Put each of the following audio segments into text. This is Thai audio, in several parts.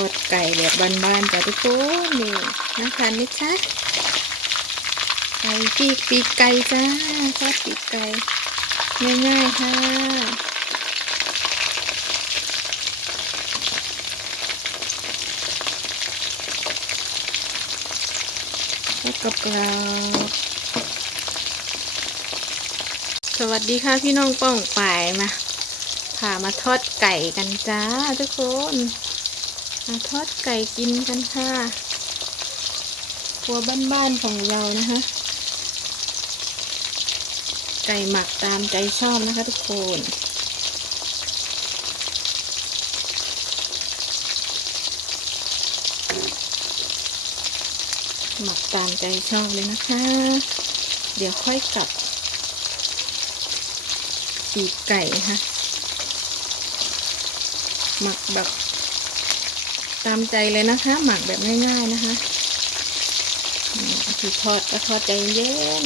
อดไก่แบบบ้านๆจ้ะทุกคนนี่น่าทานไหมจ๊ะไก่ปีกปีกไก่จ้าทอดปีกไก่ง่ายๆค่ะทอดกับเราสวัสดีค่ะพี่น้องป้องป่ายมาพามาทอดไก่กันจ้าทุกคน มาทอดไก่กินกันค่ะครัวบ้านๆของเรานะคะ ไก่หมักตามใจชอบนะคะทุกคนหมักตามใจชอบเลยนะคะ เดี๋ยวค่อยกลับปีกไก่นะคะหมักแบบ ตามใจเลยนะคะ หมักแบบง่ายๆนะคะนี่คือทอดก็ทอดใจเย็น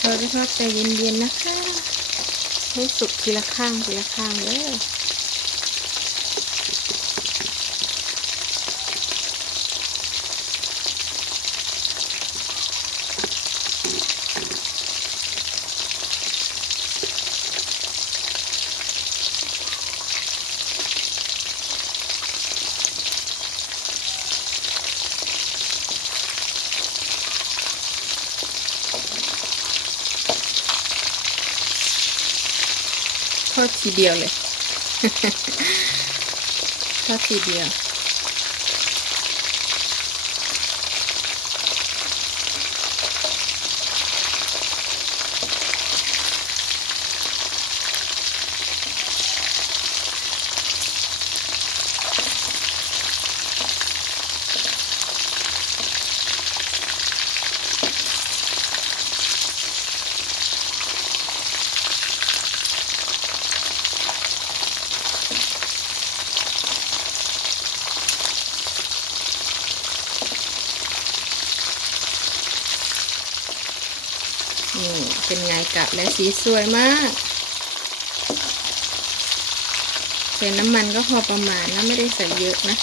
ทอดก็ทอดใจเย็นๆนะคะ ให้สุกทีละข้างทีละข้างเลย ทอดทีเดียวเลย ทอดทีเดียว นี่ เป็นไงกะและสีสวยมากใส่น้ำมันก็พอประมาณนะไม่ได้ใส่เยอะนะ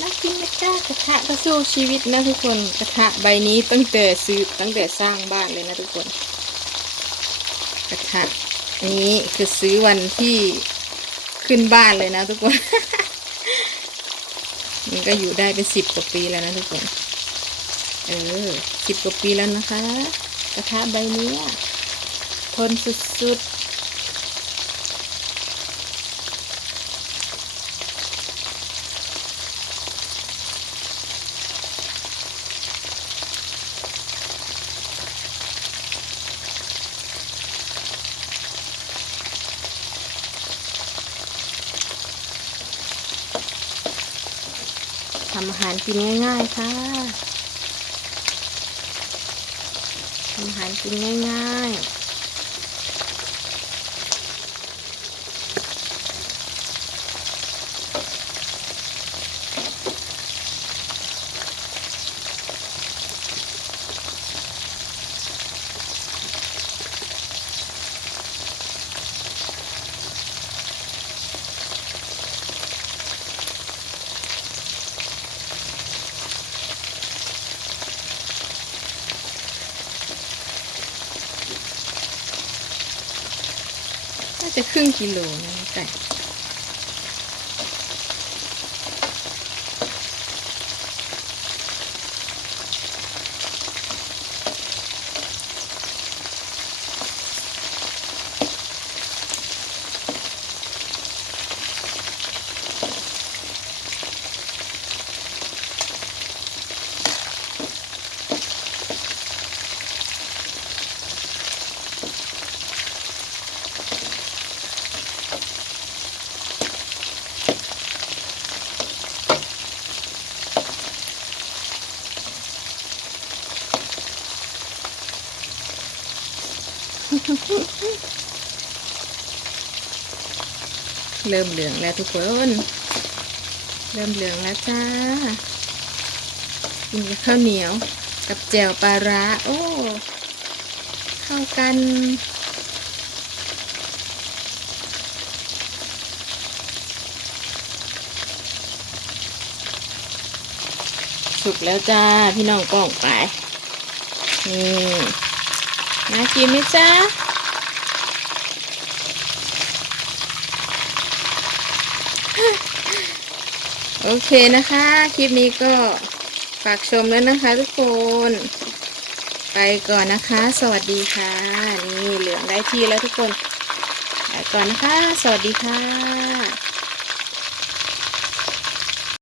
น่ากินนะจ้ากระทะก็สู้ชีวิตนะทุกคนกระทะใบนี้ตั้งแต่ซื้อตั้งแต่สร้างบ้านเลยนะทุกคน กระทะนี้คือซื้อวันที่ขึ้นบ้านเลยนะทุกคน มันก็อยู่ได้เป็นสิบกว่าปีแล้วนะทุกคน เออสิบกว่าปีแล้วนะคะ กระทะใบเนี้ทนสุดๆ ทำอาหารกินง่าย ๆ ค่ะทำอาหารกินง่าย ๆ น่าจะครึ่งกิโลนะไก่ เริ่มเหลืองแล้วทุกคน เริ่มเหลืองแล้วจ้า กินกับข้าวเหนียว กับแจ่วปลาร้า โอ้ เข้ากันสุกแล้วจ้า พี่น้องป้องไป นี่ น่ากินไหมจ้าโอเคนะคะ คลิปนี้ก็ฝากชมแล้วนะคะทุกคน ไปก่อนนะคะ สวัสดีค่ะ นี่เหลืองได้ที่แล้วทุกคน ไปก่อนนะคะ สวัสดีค่ะ